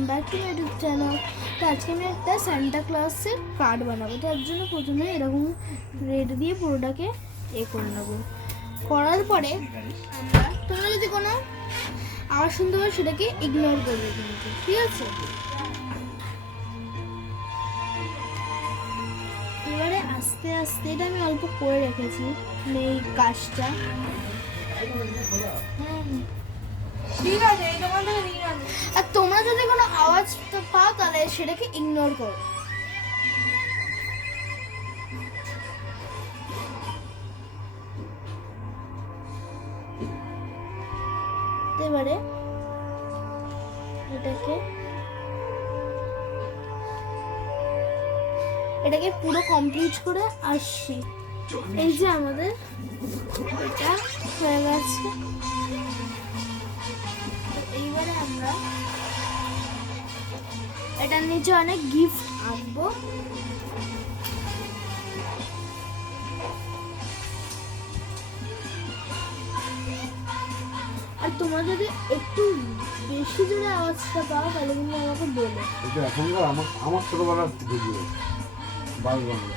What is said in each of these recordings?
Welcome back to my YouTube channel. তো আজকে আমি একটা সান্টা ক্লজের কার্ড বানাবো। তার জন্য প্রথমে এরকম রেড দিয়ে পুরোটাকে করে নেবো। করার পরে তোমরা যদি কোনো আওয়াজ শুনতে পারো সেটাকে ইগনোর করবে কিন্তু, ঠিক আছে? এবারে আস্তে আস্তে এটা আমি অল্প করে রেখেছি এই কাজটা। ঠিক আছে, আর তোমরা যদি কোনো আওয়াজ পাও তাহলে সেটাকে ইগনোর করো। এবারে এটাকে পুরো কমপ্লিট করে আসছি। এই যে আমাদের এটা হয়ে গেছে। এইবারে আমরা এটার নিচে অনেক গিফট আনবো। আর তোমরা যদি একটু বেশি জোরে আওয়াজটা পাও তাহলে কিন্তু আমাকে বলো। এটা এখনকার আমার ছোটবেলার ভিডিও বালগঞ্জ।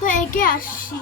তো একে আসছি।